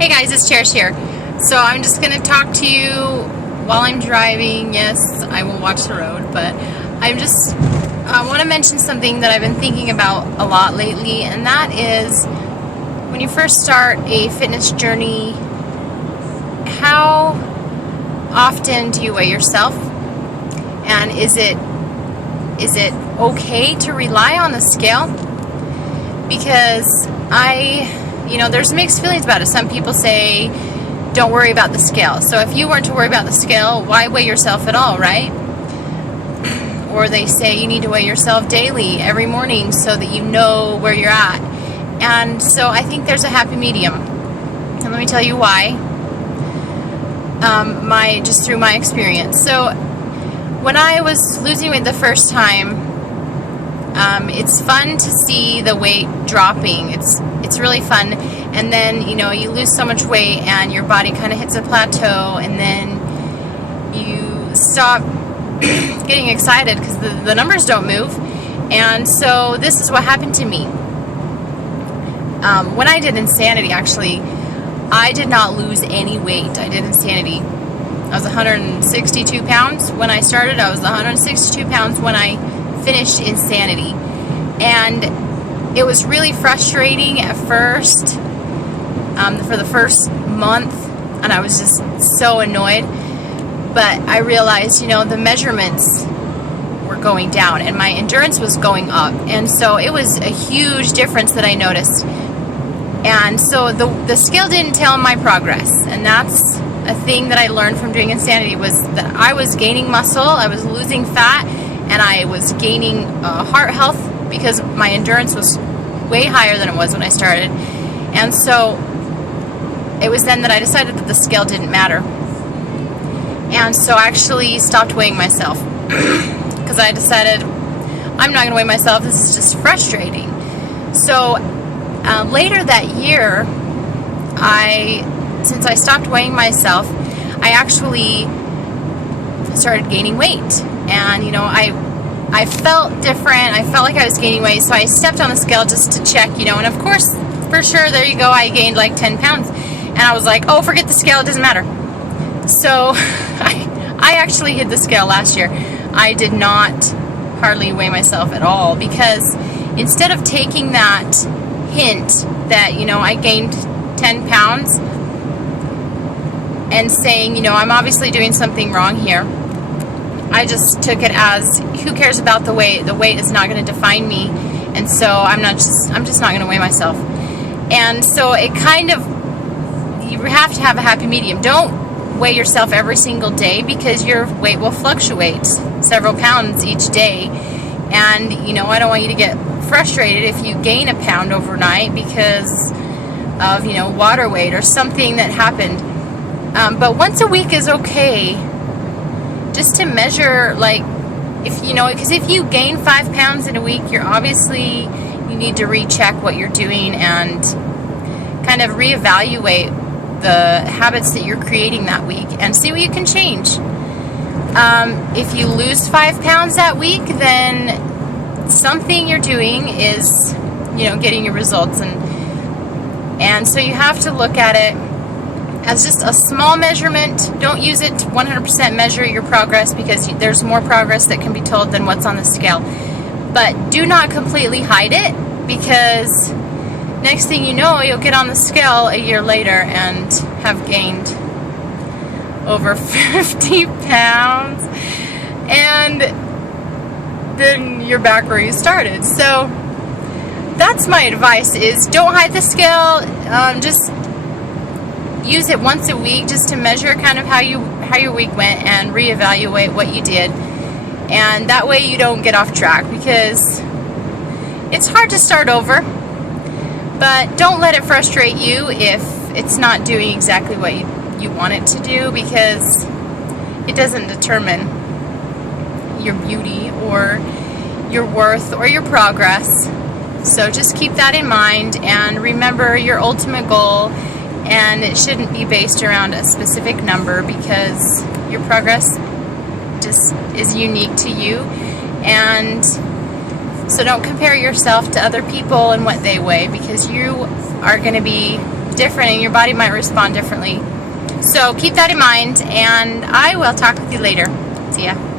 Hey guys, it's Cherish here. So I'm just going to talk to you while I'm driving. Yes, I will watch the road, but I want to mention something that I've been thinking about a lot lately, and that is when you first start a fitness journey, how often do you weigh yourself? And is it okay to rely on the scale? Because there's mixed feelings about it. Some people say, don't worry about the scale. So if you weren't to worry about the scale, why weigh yourself at all, right? Or they say you need to weigh yourself daily, every morning, so that you know where you're at. And so I think there's a happy medium. And let me tell you why. Just through my experience. So when I was losing weight the first time, it's fun to see the weight dropping. It's really fun, and then you lose so much weight and your body kind of hits a plateau, and then you stop getting excited because the numbers don't move. And so this is what happened to me when I did Insanity. Actually, I did not lose any weight. I did Insanity. I was 162 pounds when I started. I was 162 pounds when I finished Insanity, and it was really frustrating at first, for the first month, and I was just so annoyed. But I realized, the measurements were going down and my endurance was going up, and so it was a huge difference that I noticed. And so the scale didn't tell my progress, and that's a thing that I learned from doing Insanity, was that I was gaining muscle, I was losing fat, and I was gaining heart health because my endurance was way higher than it was when I started. And so it was then that I decided that the scale didn't matter. And so I actually stopped weighing myself because I decided I'm not going to weigh myself. This is just frustrating. So later that year, since I stopped weighing myself, I actually started gaining weight. And I felt different. I felt like I was gaining weight, so I stepped on the scale just to check, and of course, for sure, there you go, I gained like 10 pounds. And I was like, oh, forget the scale, it doesn't matter. So I actually hit the scale last year. I did not hardly weigh myself at all, because instead of taking that hint that, I gained 10 pounds and saying, I'm obviously doing something wrong here, I just took it as, who cares about the weight? The weight is not going to define me, and so I'm just not going to weigh myself. And so it kind of, you have to have a happy medium. Don't weigh yourself every single day, because your weight will fluctuate several pounds each day. And I don't want you to get frustrated if you gain a pound overnight because of water weight or something that happened. But once a week is okay. Just to measure, like, because if you gain 5 pounds in a week, you need to recheck what you're doing and kind of reevaluate the habits that you're creating that week and see what you can change. If you lose 5 pounds that week, then something you're doing is, getting your results, and so you have to look at it as just a small measurement. Don't use it to 100% measure your progress, because there's more progress that can be told than what's on the scale. But do not completely hide it, because next thing you know, you'll get on the scale a year later and have gained over 50 pounds, and then you're back where you started. So that's my advice, is don't hide the scale. Just use it once a week just to measure kind of how your week went and reevaluate what you did. And that way you don't get off track, because it's hard to start over. But don't let it frustrate you if it's not doing exactly what you want it to do, because it doesn't determine your beauty or your worth or your progress. So just keep that in mind and remember your ultimate goal. And it shouldn't be based around a specific number, because your progress just is unique to you. And so don't compare yourself to other people and what they weigh, because you are going to be different and your body might respond differently. So keep that in mind, and I will talk with you later. See ya.